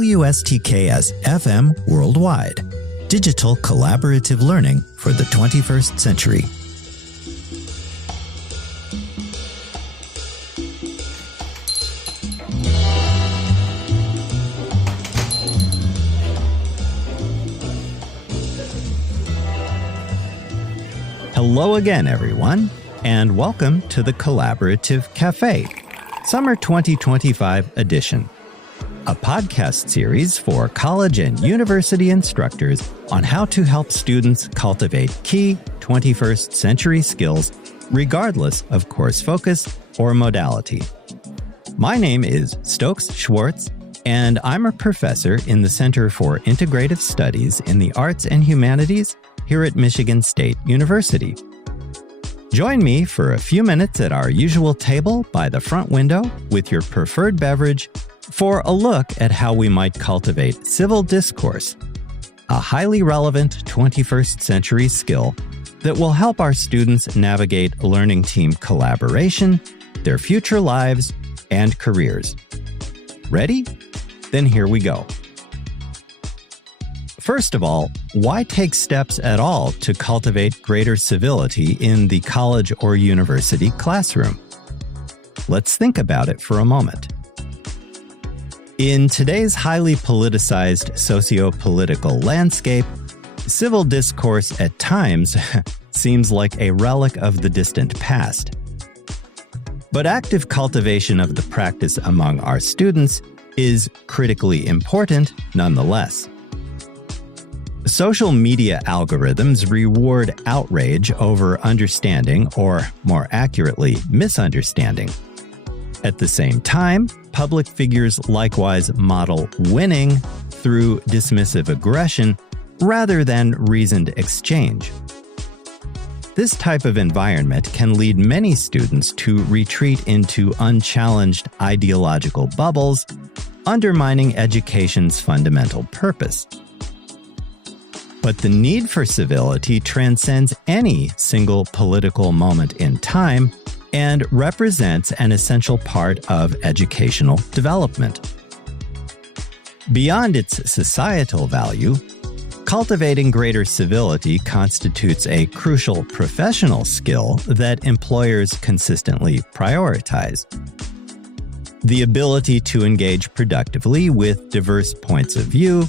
WSTKS-FM Worldwide. Digital collaborative learning for the 21st century. Hello again, everyone, and welcome to the Collaborative Café Summer 2025 edition, a podcast series for college and university instructors on how to help students cultivate key 21st century skills regardless of course focus or modality. My name is Stokes Schwartz, and I'm a professor in the Center for Integrative Studies in the Arts and Humanities here at Michigan State University. Join me for a few minutes at our usual table by the front window with your preferred beverage for a look at how we might cultivate civil discourse, a highly relevant 21st century skill that will help our students navigate learning team collaboration, their future lives, and careers. Ready? Then here we go. First of all, why take steps at all to cultivate greater civility in the college or university classroom? Let's think about it for a moment. In today's highly politicized socio-political landscape, civil discourse at times seems like a relic of the distant past. But active cultivation of the practice among our students is critically important nonetheless. Social media algorithms reward outrage over understanding, or more accurately, misunderstanding. At the same time, public figures likewise model winning through dismissive aggression rather than reasoned exchange. This type of environment can lead many students to retreat into unchallenged ideological bubbles, undermining education's fundamental purpose. But the need for civility transcends any single political moment in time and represents an essential part of educational development. Beyond its societal value, cultivating greater civility constitutes a crucial professional skill that employers consistently prioritize. The ability to engage productively with diverse points of view,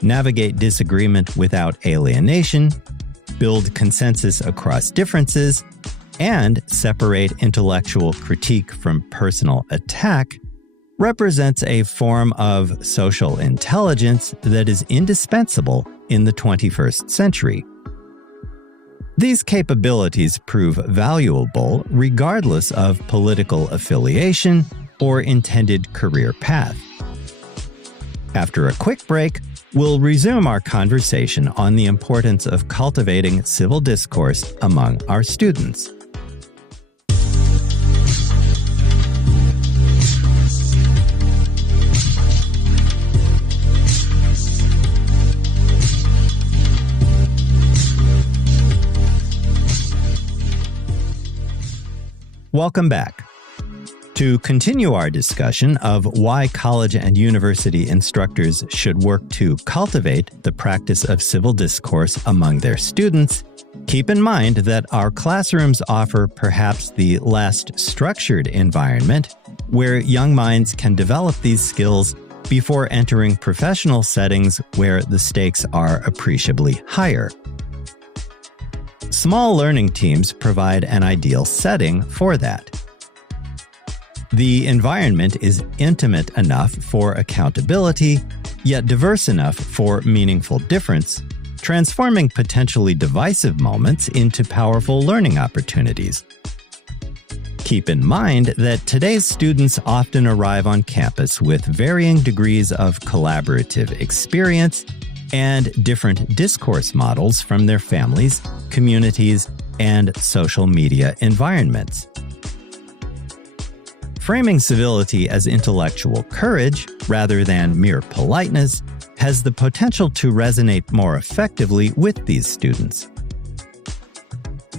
navigate disagreement without alienation, build consensus across differences, and separate intellectual critique from personal attack represents a form of social intelligence that is indispensable in the 21st century. These capabilities prove valuable regardless of political affiliation or intended career path. After a quick break, we'll resume our conversation on the importance of cultivating civil discourse among our students. Welcome back. To continue our discussion of why college and university instructors should work to cultivate the practice of civil discourse among their students, keep in mind that our classrooms offer perhaps the last structured environment where young minds can develop these skills before entering professional settings where the stakes are appreciably higher. Small learning teams provide an ideal setting for that. The environment is intimate enough for accountability, yet diverse enough for meaningful difference, transforming potentially divisive moments into powerful learning opportunities. Keep in mind that today's students often arrive on campus with varying degrees of collaborative experience and different discourse models from their families, communities, and social media environments. Framing civility as intellectual courage rather than mere politeness has the potential to resonate more effectively with these students.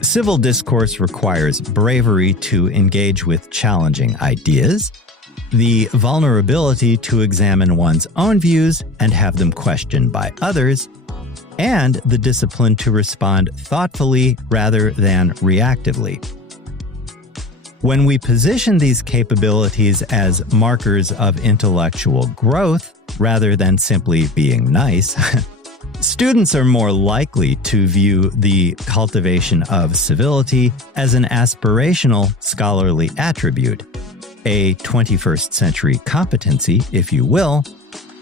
Civil discourse requires bravery to engage with challenging ideas, the vulnerability to examine one's own views and have them questioned by others, and the discipline to respond thoughtfully rather than reactively. When we position these capabilities as markers of intellectual growth rather than simply being nice, students are more likely to view the cultivation of civility as an aspirational scholarly attribute, a 21st century competency, if you will,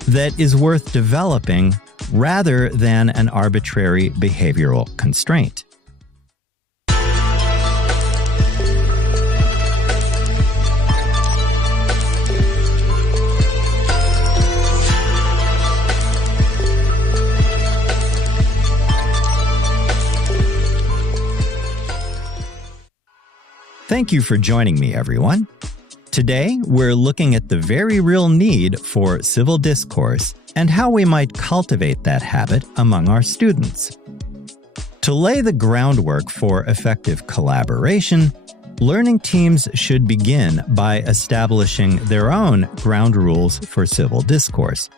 that is worth developing rather than an arbitrary behavioral constraint. Thank you for joining me, everyone. Today, we're looking at the very real need for civil discourse and how we might cultivate that habit among our students. To lay the groundwork for effective collaboration, learning teams should begin by establishing their own ground rules for civil discourse.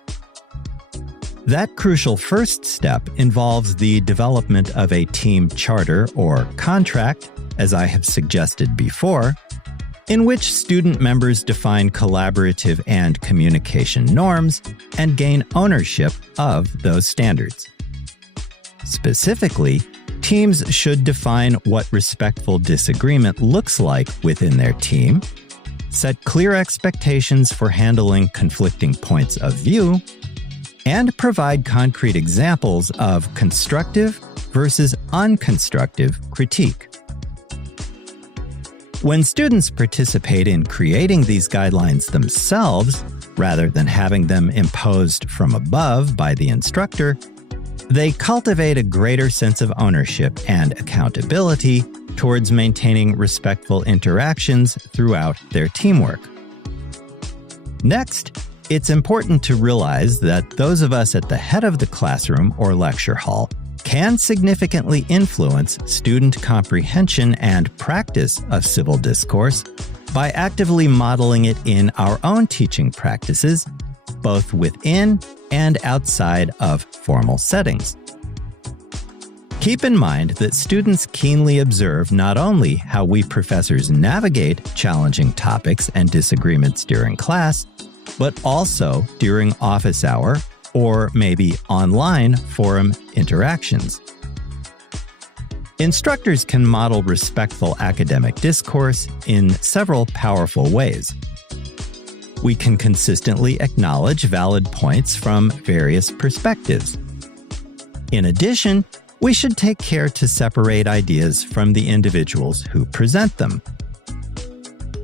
That crucial first step involves the development of a team charter or contract, as I have suggested before, in which student members define collaborative and communication norms and gain ownership of those standards. Specifically, teams should define what respectful disagreement looks like within their team, set clear expectations for handling conflicting points of view, and provide concrete examples of constructive versus unconstructive critique. When students participate in creating these guidelines themselves, rather than having them imposed from above by the instructor, they cultivate a greater sense of ownership and accountability towards maintaining respectful interactions throughout their teamwork. Next, it's important to realize that those of us at the head of the classroom or lecture hall can significantly influence student comprehension and practice of civil discourse by actively modeling it in our own teaching practices, both within and outside of formal settings. Keep in mind that students keenly observe not only how we professors navigate challenging topics and disagreements during class, but also during office hour or maybe online forum interactions. Instructors can model respectful academic discourse in several powerful ways. We can consistently acknowledge valid points from various perspectives. In addition, we should take care to separate ideas from the individuals who present them.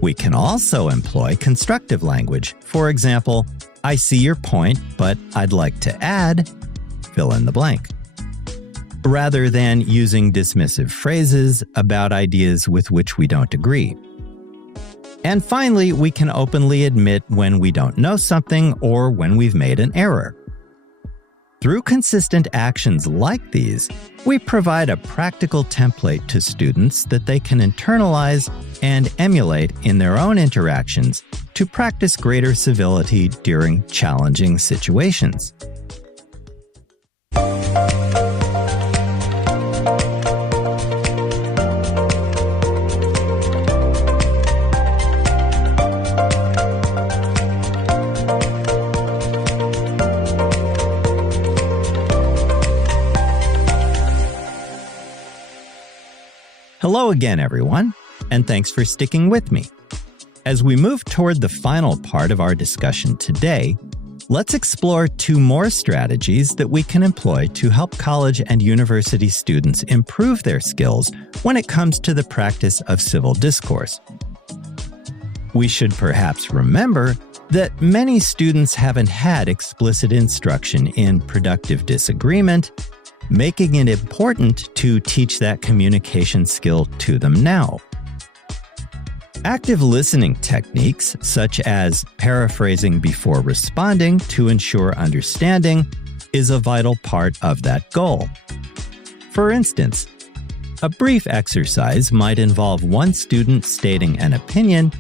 We can also employ constructive language. For example, I see your point, but I'd like to add, fill in the blank, rather than using dismissive phrases about ideas with which we don't agree. And finally, we can openly admit when we don't know something or when we've made an error. Through consistent actions like these, we provide a practical template to students that they can internalize and emulate in their own interactions to practice greater civility during challenging situations. Hello again, everyone, and thanks for sticking with me. As we move toward the final part of our discussion today, let's explore two more strategies that we can employ to help college and university students improve their skills when it comes to the practice of civil discourse. We should perhaps remember that many students haven't had explicit instruction in productive disagreement, making it important to teach that communication skill to them now. Active listening techniques, such as paraphrasing before responding to ensure understanding, is a vital part of that goal. For instance, a brief exercise might involve one student stating an opinion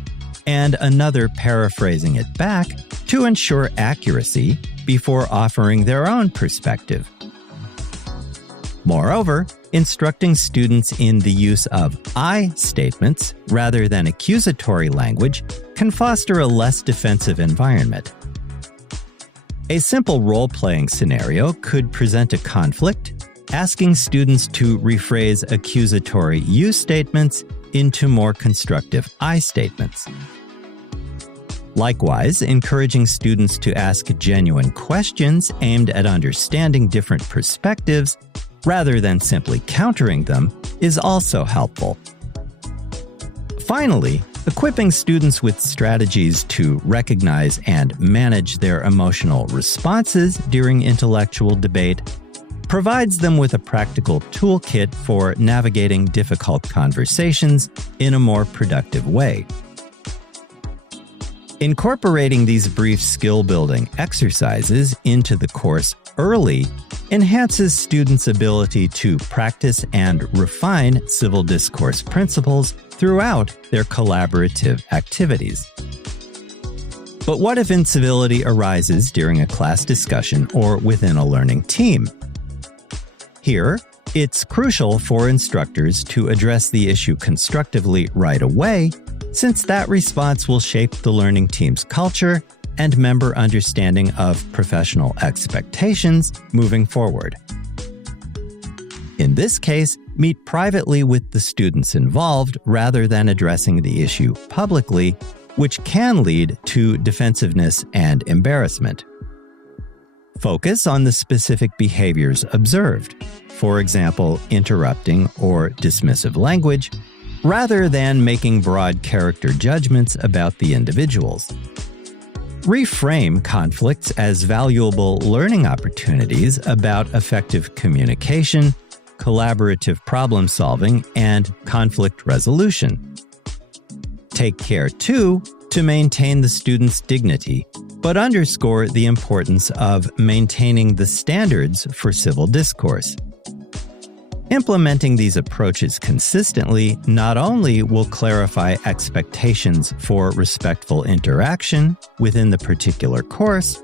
and another paraphrasing it back to ensure accuracy before offering their own perspective. Moreover, instructing students in the use of I statements rather than accusatory language can foster a less defensive environment. A simple role-playing scenario could present a conflict, asking students to rephrase accusatory you statements into more constructive I statements. Likewise, encouraging students to ask genuine questions aimed at understanding different perspectives rather than simply countering them is also helpful. Finally, equipping students with strategies to recognize and manage their emotional responses during intellectual debate provides them with a practical toolkit for navigating difficult conversations in a more productive way. Incorporating these brief skill-building exercises into the course early enhances students' ability to practice and refine civil discourse principles throughout their collaborative activities. But what if incivility arises during a class discussion or within a learning team? Here, it's crucial for instructors to address the issue constructively right away, since that response will shape the learning team's culture and member understanding of professional expectations moving forward. In this case, meet privately with the students involved rather than addressing the issue publicly, which can lead to defensiveness and embarrassment. Focus on the specific behaviors observed, for example, interrupting or dismissive language, rather than making broad character judgments about the individuals. Reframe conflicts as valuable learning opportunities about effective communication, collaborative problem-solving, and conflict resolution. Take care, too, to maintain the student's dignity, but underscore the importance of maintaining the standards for civil discourse. Implementing these approaches consistently not only will clarify expectations for respectful interaction within the particular course,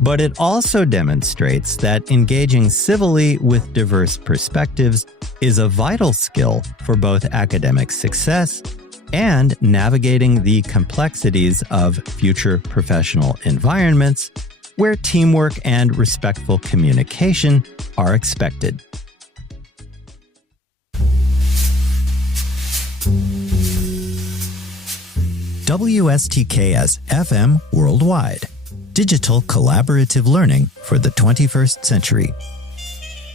but it also demonstrates that engaging civilly with diverse perspectives is a vital skill for both academic success and navigating the complexities of future professional environments where teamwork and respectful communication are expected. WSTKS-FM Worldwide. Digital collaborative learning for the 21st century.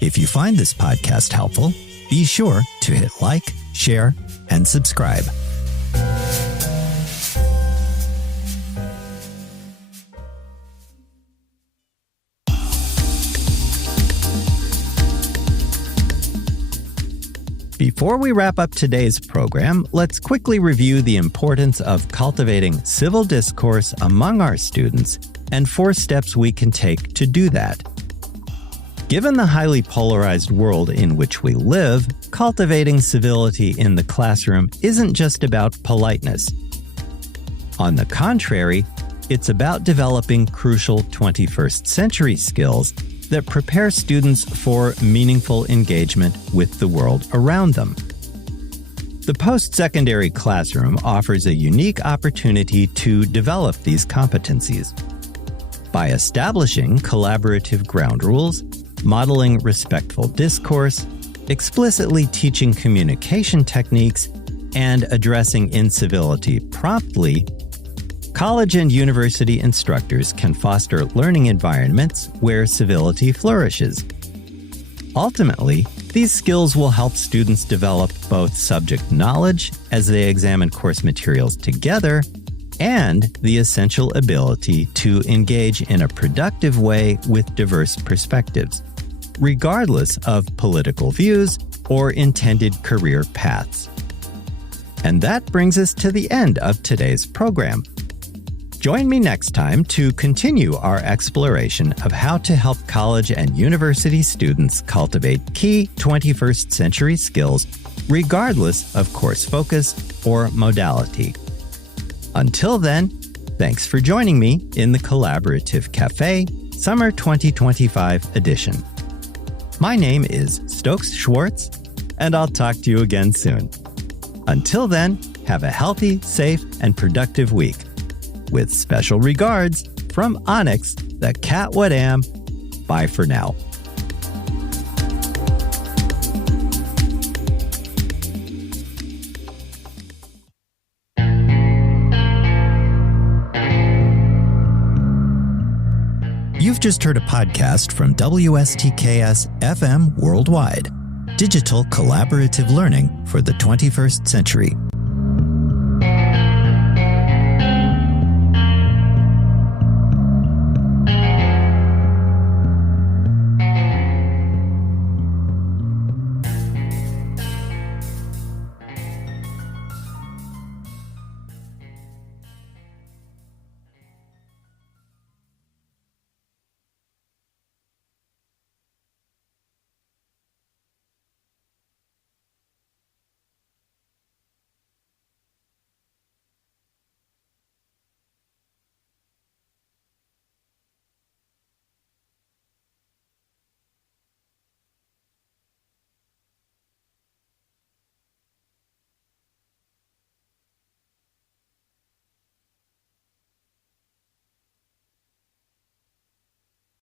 If you find this podcast helpful, be sure to hit like, share, and subscribe. Before we wrap up today's program, let's quickly review the importance of cultivating civil discourse among our students and 4 steps we can take to do that. Given the highly polarized world in which we live, cultivating civility in the classroom isn't just about politeness. On the contrary, it's about developing crucial 21st century skills that prepare students for meaningful engagement with the world around them. The post-secondary classroom offers a unique opportunity to develop these competencies. By establishing collaborative ground rules, modeling respectful discourse, explicitly teaching communication techniques, and addressing incivility promptly, college and university instructors can foster learning environments where civility flourishes. Ultimately, these skills will help students develop both subject knowledge as they examine course materials together and the essential ability to engage in a productive way with diverse perspectives, regardless of political views or intended career paths. And that brings us to the end of today's program. Join me next time to continue our exploration of how to help college and university students cultivate key 21st century skills regardless of course focus or modality. Until then, thanks for joining me in the Collaborative Café Summer 2025 edition. My name is Stokes Schwartz, and I'll talk to you again soon. Until then, have a healthy, safe, and productive week. With special regards from Onyx, the cat what am. Bye for now. You've just heard a podcast from WSTKS-FM Worldwide, digital collaborative learning for the 21st century.